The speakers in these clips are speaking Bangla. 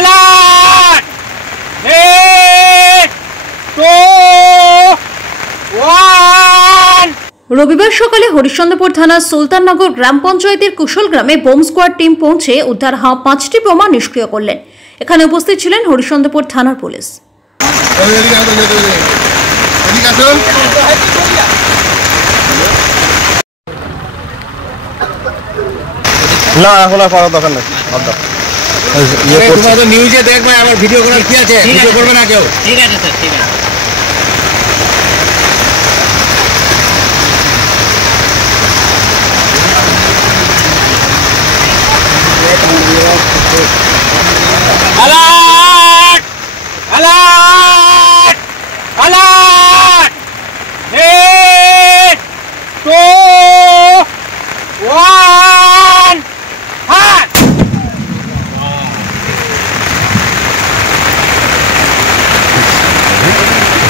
alert 3 2 1 রবিবার সকালে হরিশ্চন্দ্রপুর থানার সুলতাননগর গ্রাম পঞ্চায়েতের কুশল গ্রামে বোম স্কোয়াড টিম পৌঁছে উদ্ধার হওয়া 5টি বোমা নিষ্ক্রিয় করলেন। এখানে উপস্থিত ছিলেন হরিশ্চন্দ্রপুর থানার পুলিশ। না এখন আর করার দরকার নেই। নিউজে দেখবে আমার ভিডিও করার কি আছে, ভিডিও করবে না কেউ। ঠিক আছে স্যার, ঠিক আছে। alert alert alert 3 2 1 hot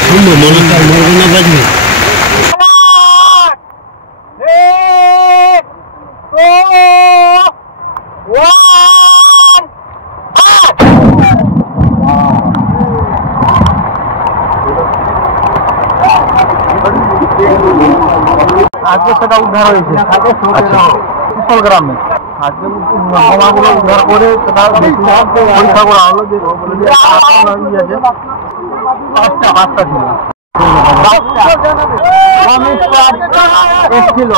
সুন্দর মনকার মরগনা বাজবে। আজকে সেটা উদ্ধার হয়েছে কুশল গ্রামে। আজকে বোমাগুলো উদ্ধার করে সেটা পরীক্ষা করা হলো যে পাঁচটা ছিল। এসছিল